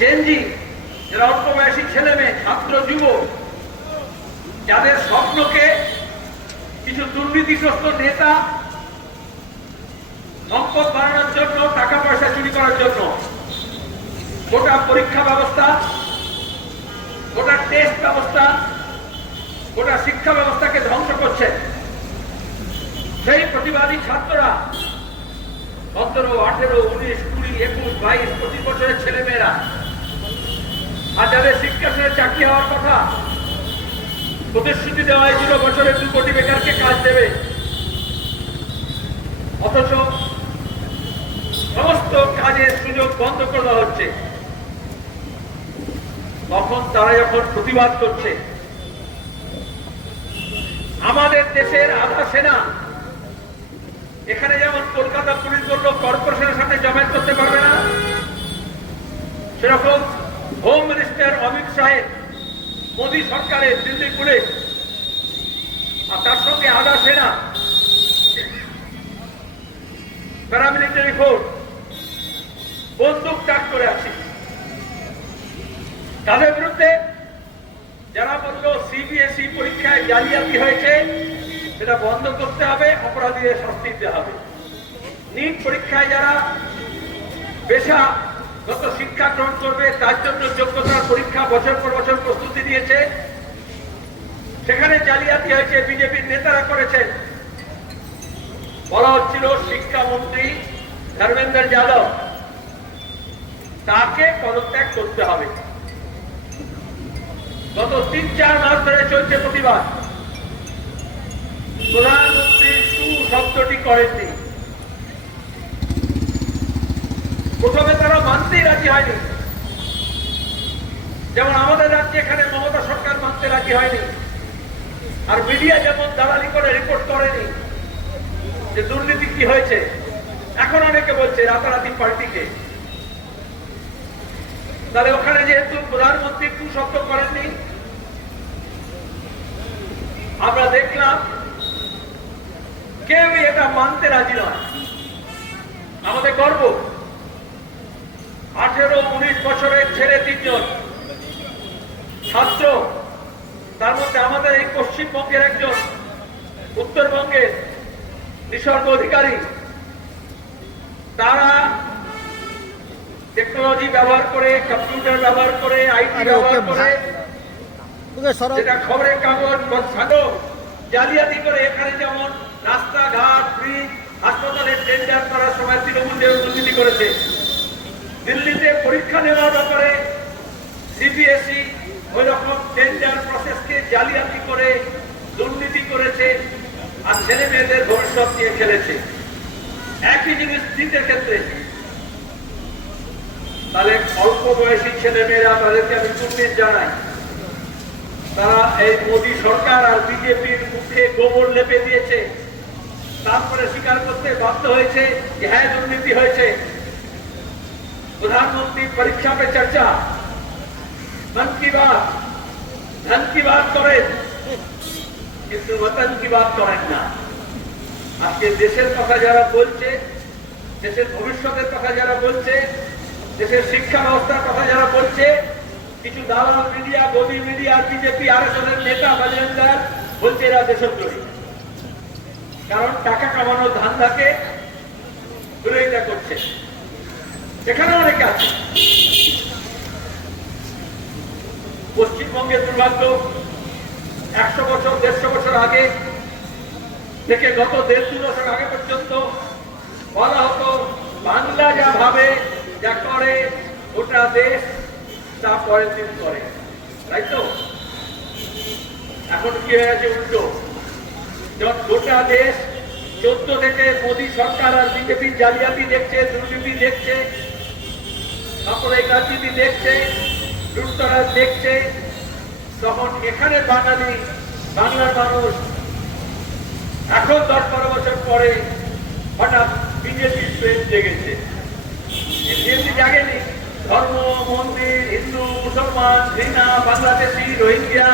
Gen Z, যারা অল্প বয়সী ছেলে মেয়ে, ছাত্র যুবক, যাদের স্বপ্নকে কিছু দুর্নীতিগ্রস্ত নেতা সম্পদ বাড়ানোর জন্য, টাকা পয়সা চুরি করার জন্য গোটা পরীক্ষা ব্যবস্থা, গোটা টেস্ট ব্যবস্থা, গোটা শিক্ষা ব্যবস্থাকে ধ্বংস করছে। সেই প্রতিবাদী ছাত্ররা 17, 18, 19, 20, 21, 22, 25 বছরের ছেলে মেয়েরা, আর যাদের শিক্ষার্থীদের চাকরি হওয়ার কথা, প্রতিশ্রুতি দেওয়া হয়েছিল বছরে 2 কোটি বেকারকে কাজ দেবে, অথচ সমস্ত কাজের সুযোগ বন্ধ করে দেওয়া হচ্ছে। তখন তারা যখন প্রতিবাদ করছে, আমাদের দেশের আধা সেনা এখানে যেমন কলকাতা পুলিশ বলল কর্পোরেশনের সাথে জমায়েত করতে পারবে না, সেরকম হোম মিনিস্টার অমিত শাহের মোদী সরকারের দিল্লি পুলিশ আর তার সঙ্গে আধা সেনা, প্যারামিলিটারি ফোর্স বন্দুক তাক করে আছে। তাদের বিরুদ্ধে যারা বলল সিবিএসই পরীক্ষায় জালিয়াতি হয়েছে, সেটা বন্ধ করতে হবে, অপরাধীদের শাস্তি দিতে হবে। নিট পরীক্ষায় যারা পেশাগত শিক্ষা গ্রহণ করবে, তার জন্য যোগ্যতার পরীক্ষা বছর পর বছর প্রস্তুতি দিয়েছে, সেখানে জালিয়াতি হয়েছে, বিজেপির নেতারা করেছেন। বলা হচ্ছিল শিক্ষামন্ত্রী ধর্মেন্দ্র যাদব, তাকে পদত্যাগ করতে হবে। গত 3-4 মাস ধরে চলছে প্রতিবাদ। প্রধানমন্ত্রী শব্দটি করেননি। প্রথমে তারা মানতেই রাজি হয়নি, যেমন আমাদের রাজ্যে এখানে মমতা সরকার মানতে রাজি হয়নি, আর মিডিয়া যেমন দালালি করে রিপোর্ট করেনি যে দুর্নীতি কি হয়েছে। এখন অনেকে বলছে রাতারাতি পাল্টিকে। তাহলে ওখানে যেহেতু প্রধানমন্ত্রী শব্দ করেননি, আমরা দেখলাম কেউ এটা মানতে রাজি নয়। আমাদের গর্ব, 18-19 বছরের ছেলে 3 জন ছাত্র, তার মধ্যে আমাদের এই পশ্চিমবঙ্গের একজন, উত্তরবঙ্গের নিসর্গ অধিকারী, তারা টেকনোলজি ব্যবহার করে, কম্পিউটার ব্যবহার করে, আইটি ব্যবহার করে, যেটা খবরের কাগজ জালিয়াতি করে, এখানে যেমন রাস্তাঘাট, ব্রিজ, হাসপাতালের টেন্ডার করার সময় তৃণমূল দুর্নীতি করেছে, দিল্লিতে পরীক্ষা নেওয়ার ব্যাপারে সিবিএসই ওই রকম টেন্ডার প্রসেসকে জালিয়াতি করে দুর্নীতি করেছে, আর ছেলে মেয়েদের ভবিষ্যৎ নিয়ে খেলেছে। একই জিনিস শীতের ক্ষেত্রে। তাহলে অল্প বয়সী ছেলে মেয়েরা, তাদেরকে আমি কুর্নিশ জানাই, তারা এই মোদী সরকার আর বিজেপির মুখে গোবর লেপে দিয়েছে, তারপরে স্বীকার করতে বাধ্য হয়েছে যে হ্যাঁ দুর্নীতি হয়েছে। প্রধানমন্ত্রী পরীক্ষা পে চর্চা, মন কি বাত, ধন কি বাত করেন, কিন্তু ওতন কি বাত করেন না। আজকে দেশের কথা যারা বলছে, দেশের ভবিষ্যতের কথা যারা বলছে, দেশের শিক্ষা ব্যবস্থার কথা যারা বলছে, কিছু দালাল মিডিয়া, গদি মিডিয়া, বিজেপি আরএসএস নেতা বাজেন্দার বলছে এরা দেশদ্রোহী, কারণ টাকা কামানোর ধান্দাকে বিরোধিতা করছে। এখানে অনেকে আছে। পশ্চিমবঙ্গের দুর্ভাগ্য, 100 বছর 150 বছর আগে থেকে গত 1.5-2 দশক আগে পর্যন্ত বলা হতো বাংলা যা ভাবে, যা করে, গোটা দেশ তা পরের দিন করে, তাই তো? এখন কি হয়েছে উল্টো, যখন গোটা দেশ 14 থেকে মোদী সরকার আর বিজেপি জালিয়াতি দেখছে, দুর্নীতি দেখছে, সাম্প্রদায়িক রাজনীতি দেখছে, লুটতরাজ দেখছে, তখন এখানে বাঙালি, বাংলার মানুষ এখন 10-12 বছর পরে হঠাৎ বিজেপির প্রেম জেগেছে। বিজেপি জাগেনি। ধর্ম, মন্দির, হিন্দু, মুসলমান, ঘৃণা, বাংলাদেশি, রোহিঙ্গা,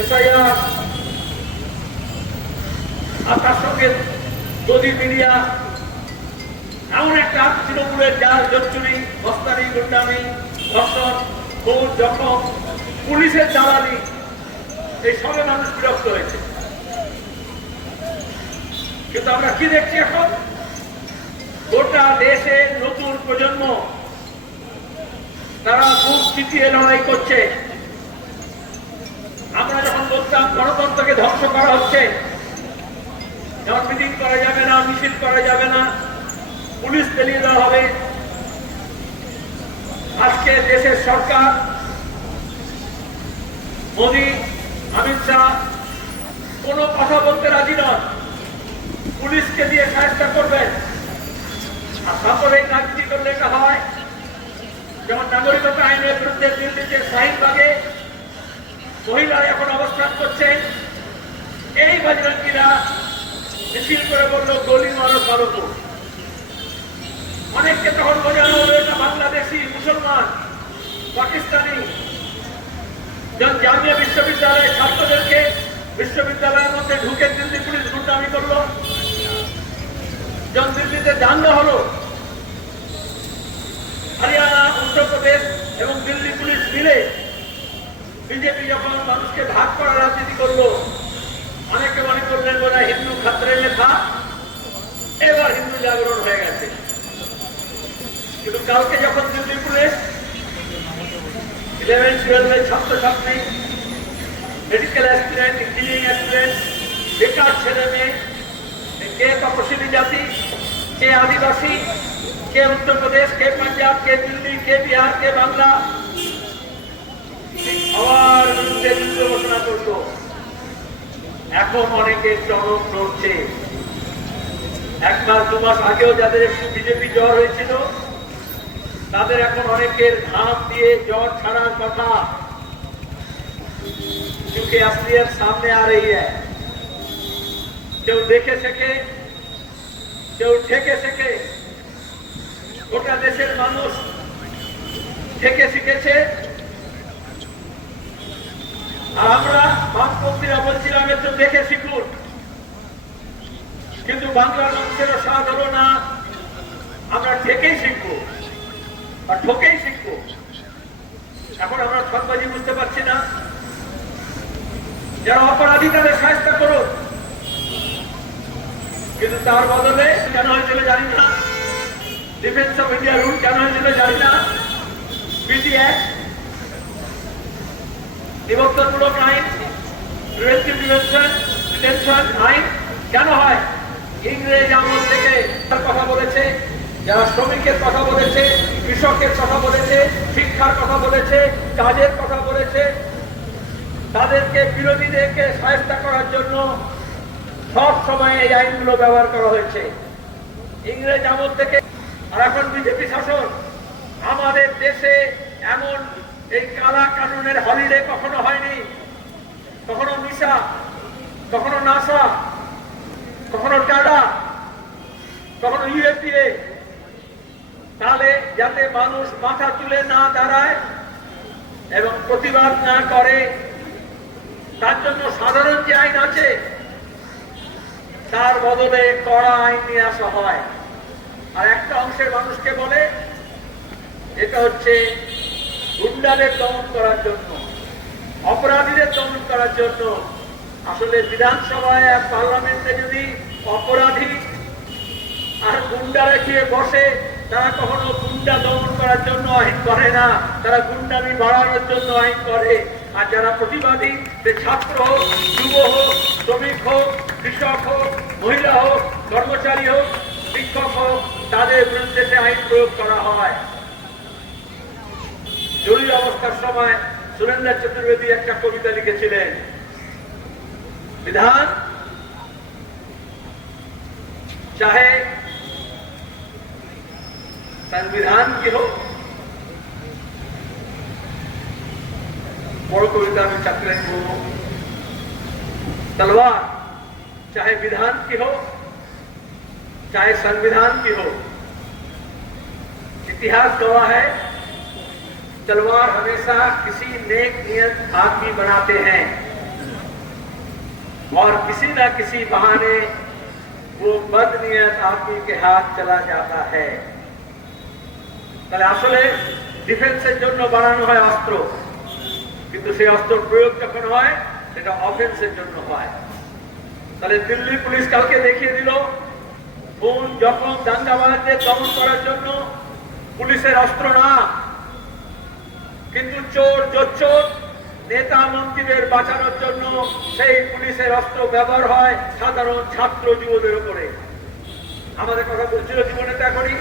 এসআইআর, আর তার সঙ্গে গদি মিডিয়া, এমন একটা তৃণমূলের জাল জচ্চুরি, বস্তানি, গুন্ডামি, ধর্ষণ, খুন, জখম, পুলিশের জ্বালানি, এই সবে মানুষ বিরক্ত হয়েছে। কিন্তু আমরা কি দেখছি এখন? গোটা দেশে নতুন প্রজন্ম তারা বুক চিতিয়ে লড়াই করছে। আমরা যখন বলতাম গণতন্ত্রকে ধ্বংস করা হচ্ছে, যখন মিটিং করা যাবে না, মিছিল করা যাবে না, পুলিশ পেলিয়ে দেওয়া হবে, আজকে দেশের সরকার মোদী, অমিত শাহ কোনো কথা বলতে রাজি নন, পুলিশকে দিয়ে সাহায্য করবেন। আর সাম্প্রদায়িক রাজনীতি করলে এটা হয়, যেমন নাগরিকতা আইনের বিরুদ্ধে দিল্লিতে শাহিনবাগে মহিলারা এখন অবস্থান করছেন, এই বাজরঙ্গীরা মিছিল করে বলল গলি মারো ভারত। অনেককে তখন বোঝানো হলো এটা বাংলাদেশি, মুসলমান, পাকিস্তানি। যখন জামিয়া বিশ্ববিদ্যালয়ের ছাত্রদেরকে বিশ্ববিদ্যালয়ের মধ্যে ঢুকে দিল্লি পুলিশ গুন্ডামি করলো, যখন দিল্লিতে দাঙ্গা হলো, হরিয়ানা, উত্তরপ্রদেশ এবং দিল্লি পুলিশ মিলে বিজেপি যখন মানুষকে ভাগ করার রাজনীতি করলো, অনেকে মনে করলেন বোধহয় হিন্দু খাতরে লেখা, এবার হিন্দু জাগরণ হয়ে গেছে। কিন্তু কালকে যখন দিল্লি পুলিশ 11-12 ছাত্রছাত্রী, মেডিকেল অ্যাসপিরেন্ট, ইঞ্জিনিয়ারিং অ্যাসপিরেন্ট, বেকার ছেলে মেয়ে, কে তপশিলি জাতি, কে আদিবাসী, কে উত্তরপ্রদেশ, কে পাঞ্জাব, কে দিল্লি, কে বিহার, কে বাংলা, সবার বিরুদ্ধে যুদ্ধ ঘোষণা করল। এখন অনেকে চরম লড়ছে। 1 মাস 2 মাস আগেও যাদের একটু বিজেপি জ্বর হয়েছিল, তাদের এখন অনেকের ঘাম দিয়ে জ্বর ছাড়ার কথা, क्योंकि असलियत सामने आ रही है। কেউ দেখে শেখে, কেউ ঠেকে শেখে। গোটা দেশের মানুষ ঠেকে শিখেছে। আর আমরা বামপন্থীরা বলছিলাম একটু দেখে শিখুন, কিন্তু বাংলার মানুষেরও স্বাদ হলো না আমরা ঠেকেই শিখবো আর ঠকেই শিখবো। এখন আমরা ঠকবাজি বুঝতে পারছি না। যারা অপরাধী তাদের শাস্তি করুন, কিন্তু তার বদলে কেন হয়েছিল জানি না, ডিফেন্স অফ ইন্ডিয়া রুল কেন হয়েছিল জানি না, পিটি অ্যাক্ট, নিবন্ধনমূলক আইন, প্রিভেন্টিভ ডিটেনশন আইন কেন হয়? ইংরেজ আমল থেকে কথা বলেছে, যারা শ্রমিকের কথা বলেছে, কৃষকের কথা বলেছে, শিক্ষার কথা বলেছে, কাজের কথা বলেছে, তাদেরকে বিরোধীদেরকে সহায়তা করার জন্য সব সময় এই আইনগুলো ব্যবহার করা হয়েছে ইংরেজ আমল থেকে। আর এখন বিজেপি শাসন আমাদের দেশে এমন এই কালা কানুনের হলিডে কখনো হয়নি। কখনো নিশা, কখনো নাসা, কখনো টাডা, কখনো ইউএপিএ। তাহলে যাতে মানুষ মাথা তুলে না দাঁড়ায় এবং প্রতিবাদ না করে, তার জন্য সাধারণ যে আইন আছে তার বদলে কড়া আইন নিয়ে আসা হয়। আর একটা অংশের মানুষকে বলে এটা হচ্ছে গুন্ডাদের দমন করার জন্য, অপরাধীদের দমন করার জন্য। আসলে বিধানসভায় আর পার্লামেন্টে যদি অপরাধী আর গুন্ডা রেখে বসে, তারা কখনো গুন্ডা দমন করার জন্য আইন করে না, তারা গুন্ডামি বাড়ানোর জন্য আইন করে। আর যারা প্রতিবাদী, সে ছাত্র হোক, যুব হোক, শ্রমিক হোক, কৃষক হোক, মহিলা হোক, কর্মচারী হোক, শিক্ষক হোক, তাদের বিরুদ্ধে সে আইন প্রয়োগ করা হয়। জরুরি অবস্থার সময় সুরেন্দ্র চতুর্বেদী একটা কবিতা লিখেছিলেন, विधान चाहे संविधान की हो, बड़ो कविता में चक्र को, तलवार चाहे विधान की हो चाहे संविधान की हो, इतिहास गवाह है तलवार हमेशा किसी नेक नियत आदमी बनाते हैं और किसी न किसी बहाने वो बदनीयत आदमी के हाथ चला जाता है। তাহলে আসলে ডিফেন্সের জন্য বানানো হয় অস্ত্র, কিন্তু সেই অস্ত্র প্রয়োগ যখন হয় সেটা অফেন্সের জন্য হয়। তাহলে দিল্লি পুলিশ কালকে দেখিয়ে দিল খুন জখম দাঙ্গাবাজদের দমন করার জন্য পুলিশের অস্ত্র না, কিন্তু চোর জোচ্চোর নেতা মন্ত্রীদের বাঁচানোর জন্য সেই পুলিশের অস্ত্র ব্যবহার হয় সাধারণ ছাত্র যুবদের উপরে। আমাদের কথা বলছিল যুবনেতা এখনই